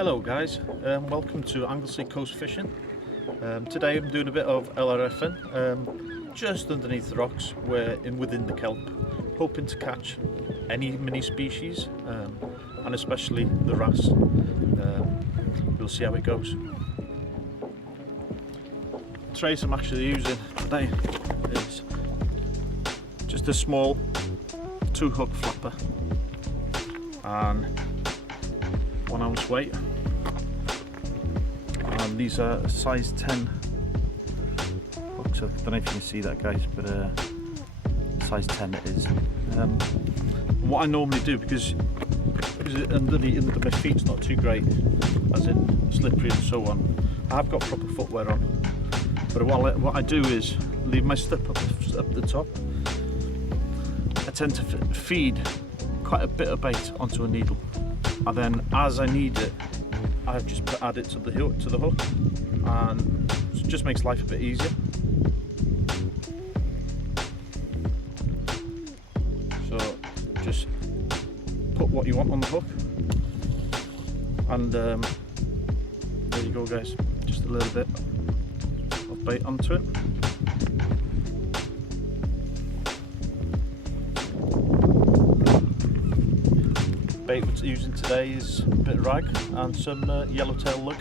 Hello guys, welcome to Anglesey coast fishing. Today I'm doing a bit of LRFing just underneath the rocks within the kelp, hoping to catch any mini species and especially the wrasse. We'll see how it goes. The trace I'm actually using today is just a small 2-hook flapper and 1 ounce weight, and these are size 10 hooks. I don't know if you can see that, guys, but size 10 it is. What I normally do, because under my feet's not too great, as in slippery and so on, I have got proper footwear on, but what I do is leave my slip up the top. I tend to feed quite a bit of bait onto a needle, and then as I need it, I just add it to the hook, and it just makes life a bit easier. So just put what you want on the hook, and there you go, guys, just a little bit of bait onto it. Bait we're using today is a bit of rag and some yellowtail lug.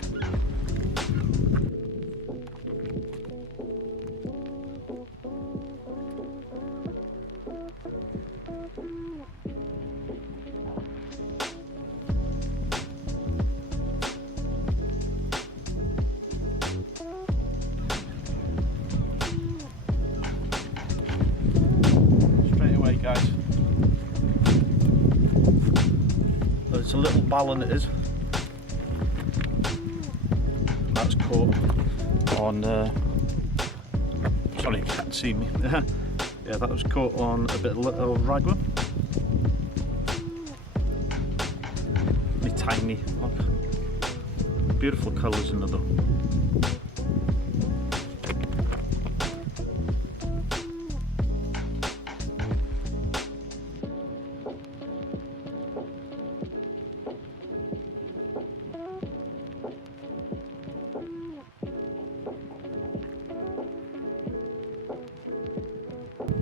Straight away, guys. It's a little ballon, it is. That's caught on, sorry you can't see me. Yeah, that was caught on a bit of little raglan. Really tiny, look. Beautiful colours in it though.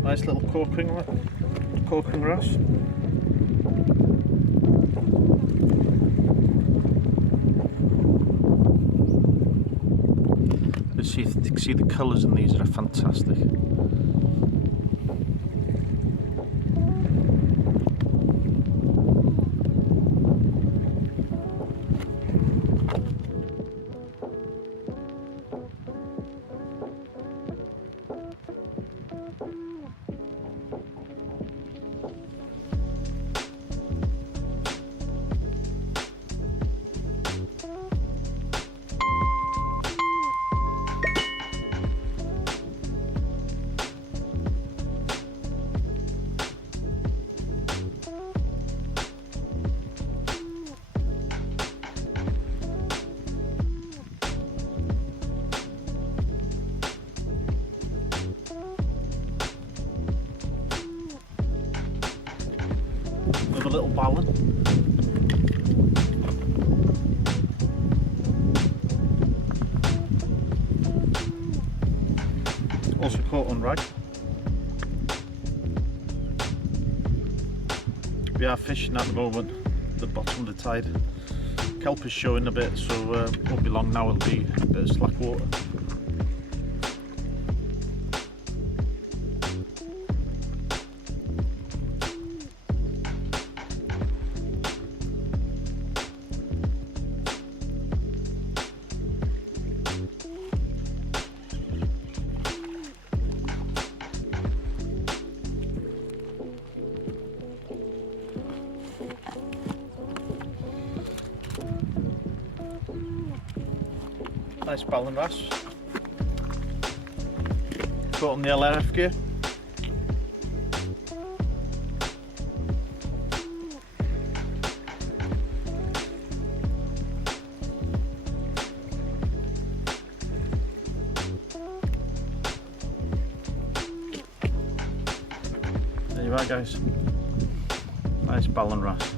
Nice little corking wrasse. You see the colours in these are fantastic. Another little ballon. Also caught on rag. We are fishing at the moment, the bottom of the tide. Kelp is showing a bit, so won't be long now, it'll be a bit of slack water. Nice ballon wrasse. Caught on the LRF gear. There you are, guys. Nice ballon wrasse.